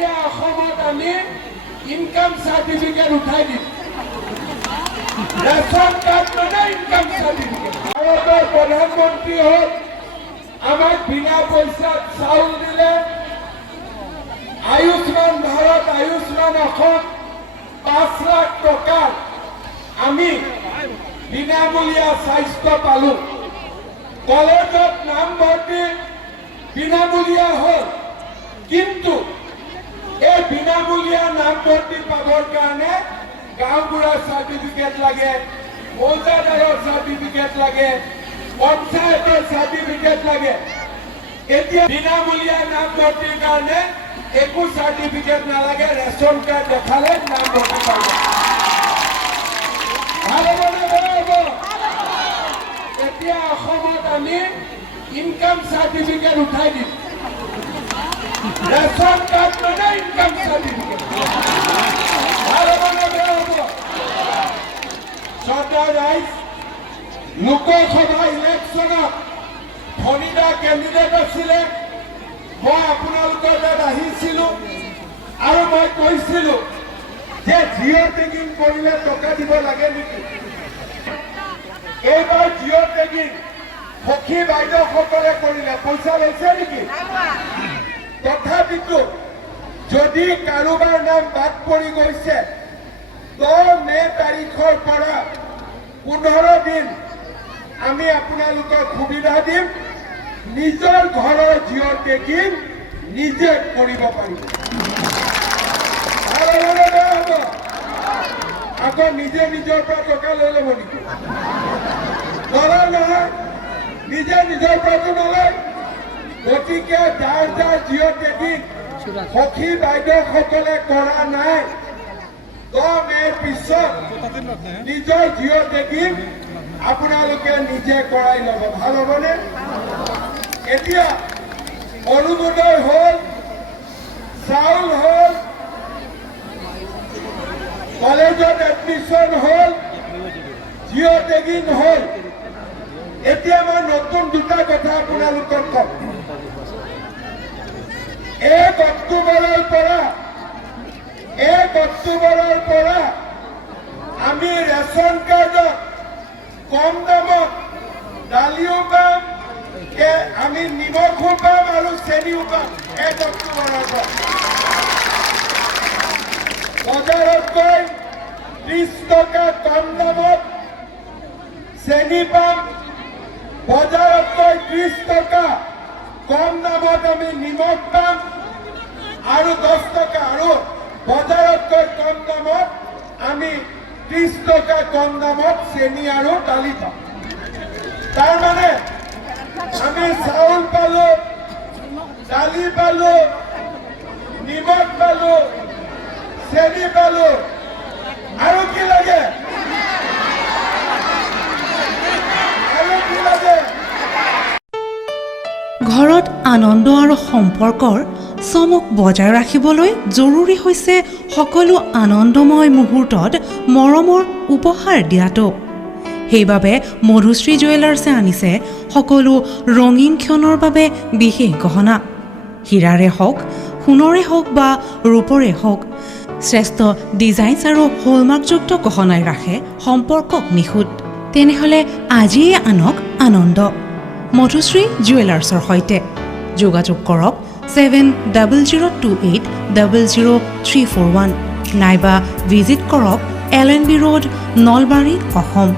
এতিয়া অসমত আমি ইনকাম সার্টিফিকেট উঠাই দিম রেশন কার্ড মানে ইনকাম সার্টিফিকেট ভারতের প্রধানমন্ত্রী হল আমাক বিনা পয়সাত চাউল দিলে আয়ুষ্মান ভারত আয়ুষ্মান অসম 5 লাখ টাকা আমি বিনামূলীয়া স্বাস্থ্য পালো কলেজত নামভর্তি বিনামূলীয়া হল কিন্তু এই বিনামূলীয়া নামভর্তি পাবৰ কাৰণে গাঁওবুঢ়াৰ সাৰ্টিফিকেট লাগে মৌজাদাৰৰ সাৰ্টিফিকেট লাগে পঞ্চায়তৰ সাৰ্টিফিকেট লাগে এতিয়া বিনামূলীয়া নামভৰ্তিৰ কাৰণে একো সার্টিফিকেট নালাগে রেশন কার্ড দেখালে নামভর্তি পাব এতিয়া অসমত আমি ইনকাম সার্টিফিকেট উঠাই দিম রেশন কার্ড মানে ইনকাম সার্টিফিকেট শ্রদ্ধা রাইজ লোকসভা ইলেকশনত ধনীদা কেন্ডিডেট আছিলে মই আপোনালোকৰ তাত আহিছিলো আৰু মই কৈছিলো যে জিঅ' টেগিং কৰিলে টকা দিব লাগে নেকি এইবাৰ জিঅ' টেগিং সখী বাইদেউসকলে কৰিলে পইচা লৈছে নেকি তথাপিতো যদি কাৰোবাৰ নাম বাদ পৰি গৈছে 10 মে তাৰিখৰ পৰা 15 দিন আমি আপোনালোকক সুবিধা দিম নিজৰ ঘৰৰ জিঅ' টেগিং নিজে কৰিব পাৰিব আকৌ নিজে নিজৰ পৰা টকা লৈ ল'ব নেকি নলয় নহয় নিজে নিজৰ পৰাটো নলয় গতিকে যাৰ যাৰ জিঅ' টেগিং সখী বাইদেউসকলে কৰা নাই 10 মেৰ পিছত নিজৰ জিঅ' টেগিং আপোনালোকে নিজে কৰাই ল'ব ভাল হ'বনে এতিয়া অৰুণোদয় হ'ল চাউল হ'ল কলেজত এডমিশ্যন হ'ল জিঅ' টেগিং হ'ল এতিয়া মই নতুন দুটা কথা আপোনালোকক কম 1 অক্টোবৰৰ পৰা আমি ৰেশন কাৰ্ডত কম দামত দালিও পাম আমি নিমখো পাম আৰু চেনিও পাম 1 অক্টোবৰৰ পৰা বজাৰতকৈ 30 টকা কম দামত চেনি পাম বজাৰতকৈ 30 টকা কম দামত আমি নিমখ পাম আৰু 10 টকা আৰু বজাৰতকৈ কম দামত আমি 30 টকা কম দামত চেনি আৰু দালি পাম তাৰ মানে আমি চাউল পালো দালি পালো নিমখ পালো চেনি পালো আৰু কি লাগে ঘৰত আনন্দ আৰু সম্পৰ্কৰ চমক বজাই ৰাখিবলৈ জৰুৰী হৈছে সকলো আনন্দময় মুহূৰ্তত মৰমৰ উপহাৰ দিয়াটো সেইবাবে মধুশ্ৰী জুৱেলাৰ্ছে আনিছে সকলো ৰঙীন ক্ষণৰ বাবে বিশেষ গহনা হীৰাৰে হওক সোণৰে হওক বা ৰূপৰে হওক শ্ৰেষ্ঠ ডিজাইনছ আৰু হলমাৰ্কযুক্ত গহনাই ৰাখে সম্পৰ্কক নিখুঁত তেনেহ'লে আজিয়ে আনক আনন্দ মধুশ্ৰী জুৱেলাৰ্ছৰ সৈতে যোগাযোগ কৰক 7002800341 নাইবা ভিজিট কৰক LNB ৰোড নলবাৰী অসম